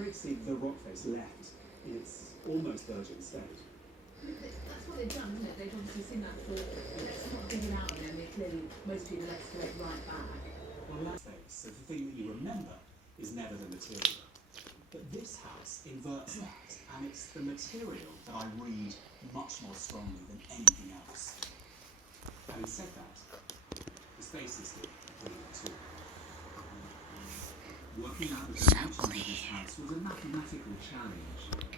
great to see the rock face left in its almost virgin state. That's what they've done, isn't it? They've obviously seen that thought, let's not dig it out again. They're clearly, most people excavate right back. Well, that face, so the thing that you remember is never the material. But this house inverts that, and it's the material that I read much more strongly than anything else. Having said that, the space is still brilliant too. Working out the dimensions of this house was a mathematical challenge.